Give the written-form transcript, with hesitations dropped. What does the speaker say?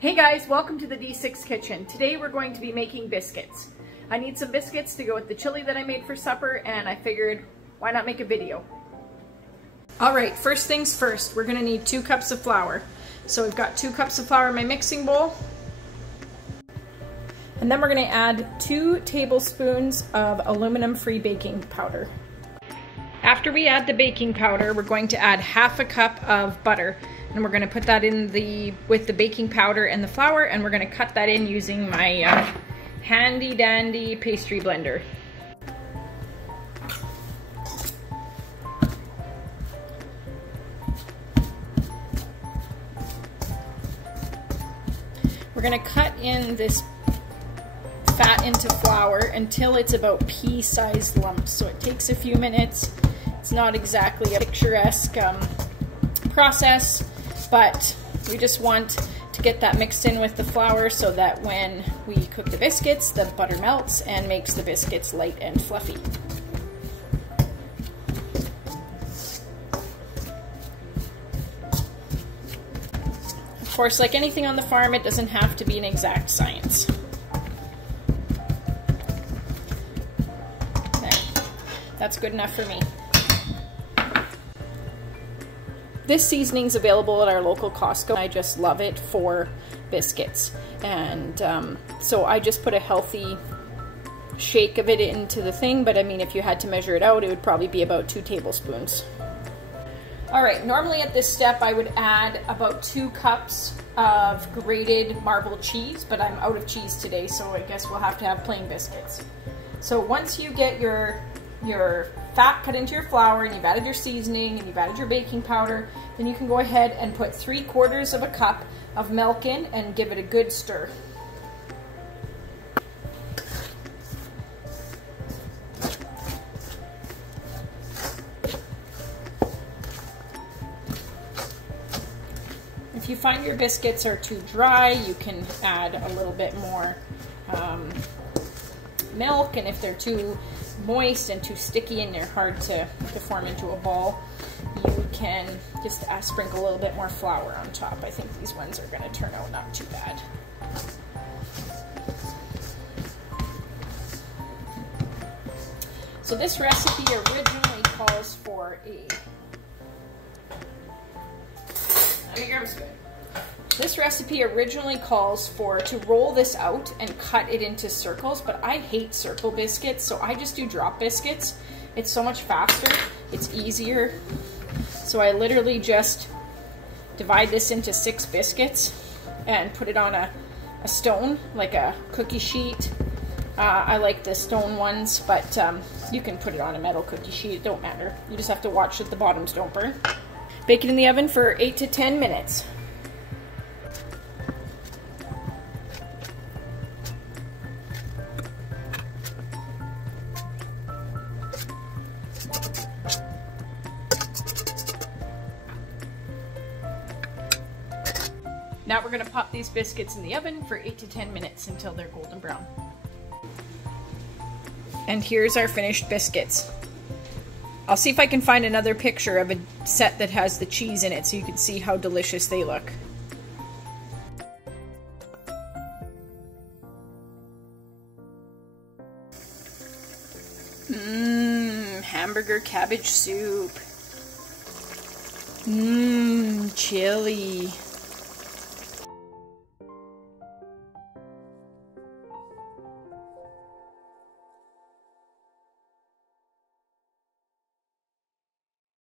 Hey guys, welcome to the D6 kitchen. Today we're going to be making biscuits. I need some biscuits to go with the chili that I made for supper, and I figured why not make a video. Alright, first things first, we're going to need 2 cups of flour. So we've got 2 cups of flour in my mixing bowl. And then we're going to add 2 tablespoons of aluminum-free baking powder. After we add the baking powder, we're going to add half a cup of butter. And we're going to put that in with the baking powder and the flour, and we're going to cut that in using my handy dandy pastry blender. We're going to cut in this fat into flour until it's about pea-sized lumps. So it takes a few minutes. It's not exactly a picturesque process, but we just want to get that mixed in with the flour so that when we cook the biscuits, the butter melts and makes the biscuits light and fluffy. Of course, like anything on the farm, it doesn't have to be an exact science. There. That's good enough for me. This seasoning's available at our local Costco. I just love it for biscuits. And so I just put a healthy shake of it into the thing, but I mean, if you had to measure it out, it would probably be about 2 tablespoons. All right, normally at this step, I would add about 2 cups of grated marbled cheese, but I'm out of cheese today, so I guess we'll have to have plain biscuits. So once you get your fat cut into your flour and you've added your seasoning and you've added your baking powder, then you can go ahead and put 3/4 of a cup of milk in and give it a good stir. If you find your biscuits are too dry, you can add a little bit more milk, and if they're too moist and too sticky and they're hard to form into a ball, you can just sprinkle a little bit more flour on top. I think these ones are going to turn out not too bad. So this recipe originally calls for to roll this out and cut it into circles, but I hate circle biscuits, so I just do drop biscuits. It's so much faster, it's easier. So I literally just divide this into 6 biscuits and put it on a stone, like a cookie sheet. I like the stone ones, but you can put it on a metal cookie sheet, it don't matter. You just have to watch that the bottoms don't burn. Bake it in the oven for 8 to 10 minutes. Now we're going to pop these biscuits in the oven for 8 to 10 minutes until they're golden brown. And here's our finished biscuits. I'll see if I can find another picture of a set that has the cheese in it so you can see how delicious they look. Hamburger cabbage soup. Chili.